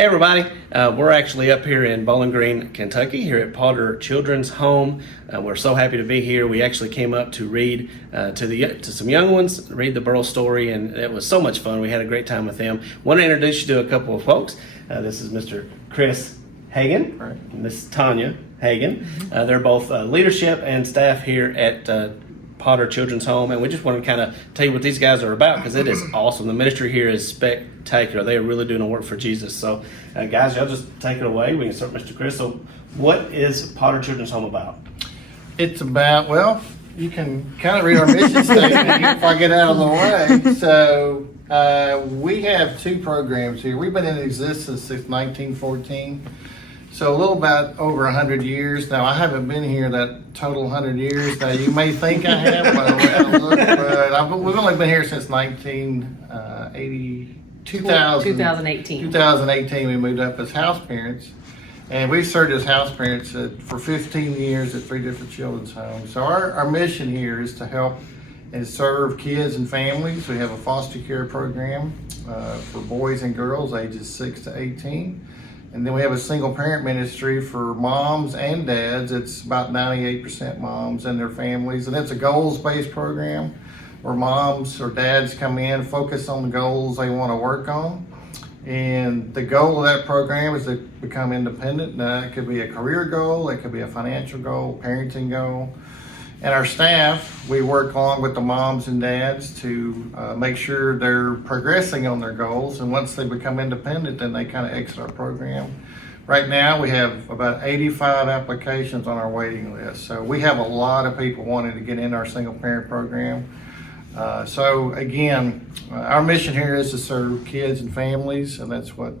Hey everybody, we're actually up here in Bowling Green, Kentucky, here at Potter Children's Home. We're so happy to be here. We actually came up to read to some young ones, read the Berl story, and it was so much fun. We had a great time with them. Want to introduce you to a couple of folks. This is Mr. Chris Hagan, and Miss Tanya Hagan. They're both leadership and staff here at Potter Children's Home, and we just want to kind of tell you what these guys are about, because it is awesome. The ministry here is spectacular. They are really doing a work for Jesus. So guys, y'all just take it away. We can start Mr. Chris. So what is Potter Children's Home about? It's about, well, you can kind of read our mission statement if I get out of the way. So we have two programs here. We've been in existence since 1914. So a little about over 100 years. Now, I haven't been here that total 100 years. Now, you may think I have by the way I look, but we've only been here since 2018. 2018, we moved up as house parents. And we've served as house parents for 15 years at 3 different children's homes. So our mission here is to help and serve kids and families. We have a foster care program for boys and girls ages 6 to 18. And then we have a single parent ministry for moms and dads. It's about 98% moms and their families. And it's a goals-based program where moms or dads come in, focus on the goals they want to work on. And the goal of that program is to become independent. Now, it could be a career goal, it could be a financial goal, parenting goal. And our staff, we work along with the moms and dads to make sure they're progressing on their goals. And once they become independent, then they kind of exit our program. Right now, we have about 85 applications on our waiting list. So we have a lot of people wanting to get in our single parent program. So again, our mission here is to serve kids and families, and that's what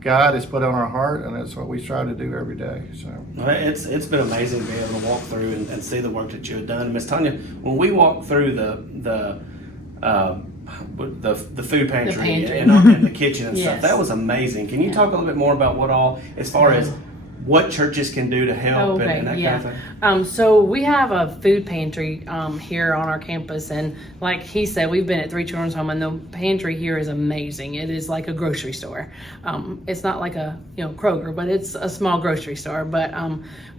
God has put on our heart, and that's what we try to do every day. So it's been amazing to be able to walk through and see the work that you have done. Miss Tanya, when we walked through the food pantry, and the kitchen and stuff, that was amazing. Can you talk a little bit more about what all, as far as what churches can do to help and that kind of thing? So we have a food pantry here on our campus, and like he said, we've been at 3 Children's Home, and the pantry here is amazing. It is like a grocery store. It's not like a Kroger, but it's a small grocery store. But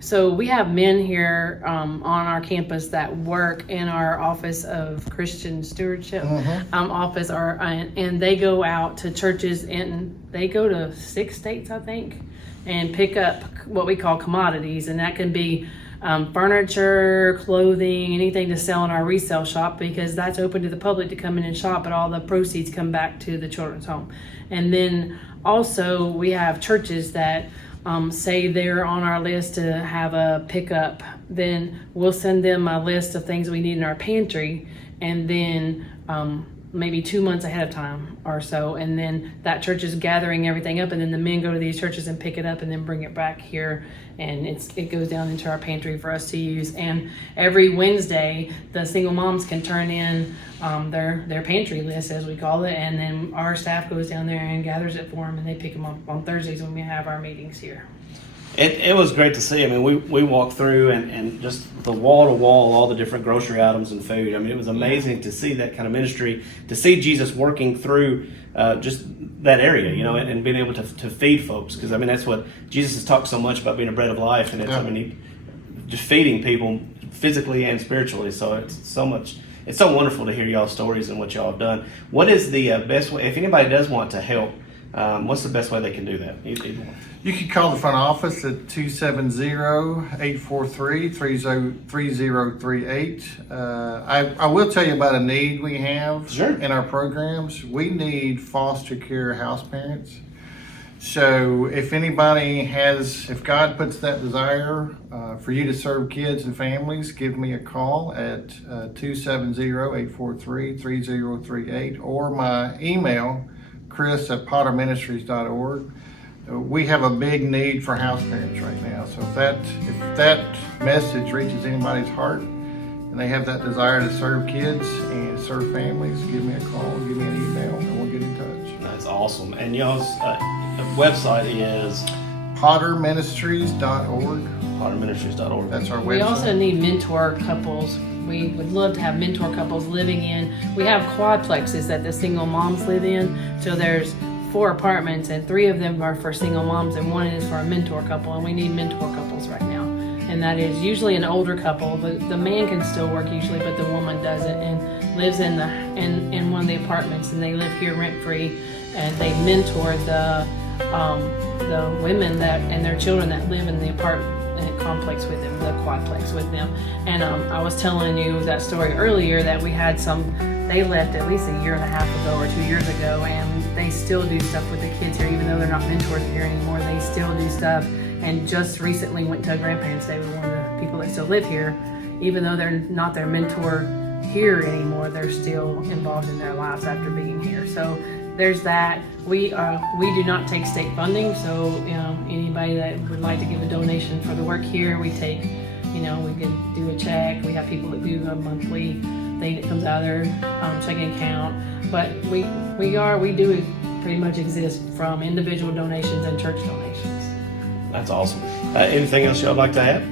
so we have men here on our campus that work in our Office of Christian Stewardship office, and they go out to churches, and they go to 6 states, I think, and pick up what we call commodities, and that can be furniture, clothing, anything to sell in our resale shop, because that's open to the public to come in and shop, but all the proceeds come back to the children's home. And then also we have churches that say they're on our list to have a pickup. Then we'll send them a list of things we need in our pantry, and then maybe 2 months ahead of time or so, and then that church is gathering everything up, and then the men go to these churches and pick it up and then bring it back here, and it goes down into our pantry for us to use. And every Wednesday the single moms can turn in their pantry list, as we call it, and then our staff goes down there and gathers it for them, and they pick them up on Thursdays when we have our meetings here. It was great to see. I mean, we walked through and just the wall to wall, all the different grocery items and food. I mean, it was amazing to see that kind of ministry, to see Jesus working through just that area, and being able to feed folks. Because I mean, that's what Jesus has talked so much about, being a bread of life, and just feeding people physically and spiritually. So it's so wonderful to hear y'all's stories and what y'all have done. What is the best way, if anybody does want to help? What's the best way they can do that? you can call the front office at 270-843-3038. I will tell you about a need we have in our programs. We need foster care house parents. So if God puts that desire for you to serve kids and families, give me a call at 270-843-3038, or my email, chris@potterministries.org. We have a big need for house parents right now. So if that message reaches anybody's heart and they have that desire to serve kids and serve families, give me a call, give me an email, and we'll get in touch. That's awesome. And y'all's website is potterministries.org. potterministries.org. That's our website. We also need mentor couples. We would love to have mentor couples living in. We have quadplexes that the single moms live in. So there's 4 apartments, and 3 of them are for single moms, and 1 is for a mentor couple, and we need mentor couples right now. And that is usually an older couple. The man can still work usually, but the woman doesn't, and lives in one of the apartments, and they live here rent free, and they mentor the women that and their children that live in the apartment complex with them, the quadplex with them. And I was telling you that story earlier that we had they left at least a year and a half ago or 2 years ago, and they still do stuff with the kids here, even though they're not mentors here anymore. They still do stuff, and just recently went to a grandparents' day with one of the people that still live here. Even though they're not their mentor here anymore, they're still involved in their lives after being here. So there's that. We do not take state funding, so anybody that would like to give a donation for the work here, we take, we can do a check. We have people that do a monthly thing that comes out of their checking account. But we do pretty much exist from individual donations and church donations. That's awesome. Anything else y'all like to add?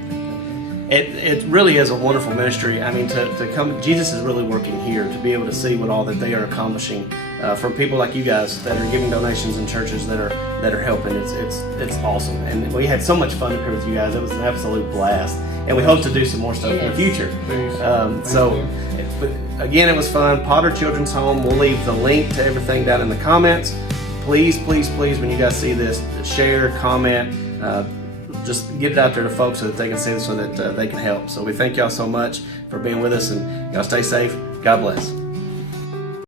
It really is a wonderful ministry. I mean, to come, Jesus is really working here, to be able to see what all that they are accomplishing from people like you guys that are giving donations in churches that are helping. It's awesome, and we had so much fun up here with you guys. It was an absolute blast, and we hope to do some more stuff in the future. But again, it was fun. Potter Children's Home. We'll leave the link to everything down in the comments. Please, please, please, when you guys see this, share, comment. Just get it out there to folks so that they can see it, so that they can help. So we thank y'all so much for being with us, and y'all stay safe. God bless.